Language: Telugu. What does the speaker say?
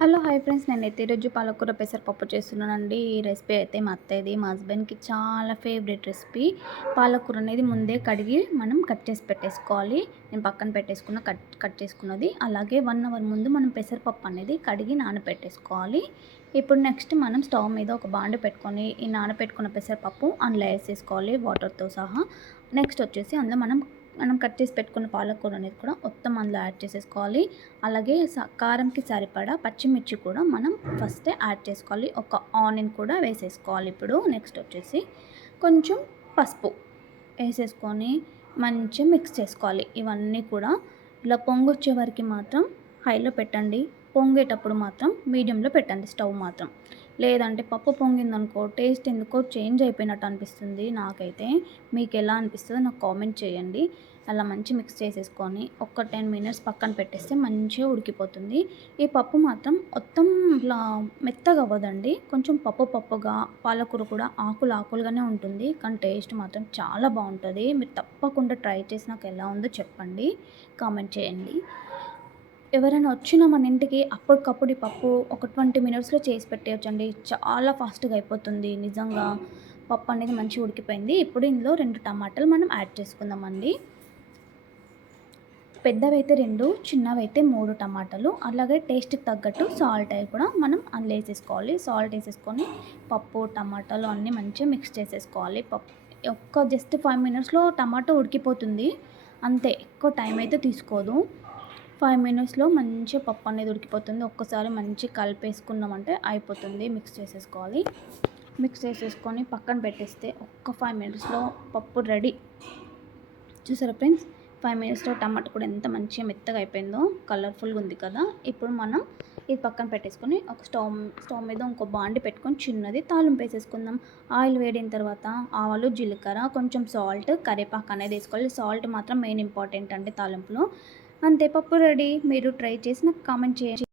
హలో హాయ్ ఫ్రెండ్స్, నేనైతే ఈరోజు పాలకూర పెసరపప్పు చేస్తున్నానండి. ఈ రెసిపీ అయితే మా అత్తయ్యది, మా హస్బెండ్కి చాలా ఫేవరెట్ రెసిపీ. పాలకూర అనేది ముందే కడిగి మనం కట్ చేసి పెట్టేసుకోవాలి. నేను పక్కన పెట్టేసుకున్న కట్ చేసుకున్నది. అలాగే 1 అవర్ ముందు మనం పెసరపప్పు అనేది కడిగి నానబెట్టేసుకోవాలి. ఇప్పుడు నెక్స్ట్ మనం స్టవ్ మీద ఒక బాండి పెట్టుకొని ఈ నానబెట్టుకున్న పెసరపప్పు అందులో వేసేసుకోవాలి వాటర్తో సహా. నెక్స్ట్ వచ్చేసి అందులో మనం కట్ చేసి పెట్టుకున్న పాలకూర అనేది కూడా మొత్తం అందులో యాడ్ చేసేసుకోవాలి. అలాగే కారంకి సరిపడా పచ్చిమిర్చి కూడా మనం ఫస్టే యాడ్ చేసుకోవాలి. ఒక ఆనియన్ కూడా వేసేసుకోవాలి. ఇప్పుడు నెక్స్ట్ వచ్చేసి కొంచెం పసుపు వేసేసుకొని మంచిగా మిక్స్ చేసుకోవాలి. ఇవన్నీ కూడా ఇలా పొంగొచ్చే వరకు మాత్రం హైలో పెట్టండి. పొంగేటప్పుడు మాత్రం మీడియంలో పెట్టండి స్టవ్ మాత్రం. లేదంటే పప్పు పొంగిందనుకో టేస్ట్ ఎందుకో చేంజ్ అయిపోయినట్టు అనిపిస్తుంది నాకైతే. మీకు ఎలా అనిపిస్తుందో నాకు కామెంట్ చేయండి. అలా మంచి మిక్స్ చేసేసుకొని ఒక 10 మినిట్స్ పక్కన పెట్టేస్తే మంచిగా ఉడికిపోతుంది. ఈ పప్పు మాత్రం మొత్తం ఇట్లా మెత్తగా అవ్వదండి. కొంచెం పప్పుగా, పాలకూర కూడా ఆకులుగానే ఉంటుంది. కానీ టేస్ట్ మాత్రం చాలా బాగుంటుంది. మీరు తప్పకుండా ట్రై చేసి నాకు ఎలా ఉందో చెప్పండి, కామెంట్ చేయండి. ఎవరైనా వచ్చినా మన ఇంటికి అప్పటికప్పుడు ఈ పప్పు ఒక 20 మినిట్స్లో చేసి పెట్టేయచ్చండి. చాలా ఫాస్ట్గా అయిపోతుంది నిజంగా. పప్పు అనేది మంచిగా ఉడికిపోయింది. ఇప్పుడు ఇందులో 2 టమాటాలు మనం యాడ్ చేసుకుందామండి. పెద్దవైతే 2, చిన్నవైతే 3 టమాటాలు. అలాగే టేస్ట్కి తగ్గట్టు సాల్ట్ అవి కూడా మనం అందులో వేసేసుకోవాలి. సాల్ట్ వేసేసుకొని పప్పు టమాటాలు అన్నీ మంచిగా మిక్స్ చేసేసుకోవాలి. జస్ట్ 5 మినిట్స్లో టమాటో ఉడికిపోతుంది అంతే. ఎక్కువ టైం అయితే తీసుకోదు. 5 మినిట్స్లో మంచిగా పప్పు అనేది ఉడికిపోతుంది. ఒక్కసారి మంచిగా కలిపేసుకున్నామంటే అయిపోతుంది. మిక్స్ చేసేసుకోవాలి. మిక్స్ చేసేసుకొని పక్కన పెట్టేస్తే ఒక్క 5 మినిట్స్లో పప్పు రెడీ. చూసారా ఫ్రెండ్స్, 5 మినిట్స్లో టమాటా కూడా ఎంత మంచిగా మెత్తగా అయిపోయిందో, కలర్ఫుల్గా ఉంది కదా. ఇప్పుడు మనం ఇది పక్కన పెట్టేసుకొని ఒక స్టవ్ మీద ఇంకో బాండి పెట్టుకొని చిన్నది తాలింపు వేసేసుకుందాం. ఆయిల్ వేడిన తర్వాత ఆవాలు, జీలకర్ర, కొంచెం సాల్ట్, కరివేపాకు అనేది వేసుకోవాలి. సాల్ట్ మాత్రం మెయిన్ ఇంపార్టెంట్ అండి తాలింపులో. అంతే, పప్పు రెడీ. మీరు ట్రై చేసి నాకు కామెంట్ చేయండి.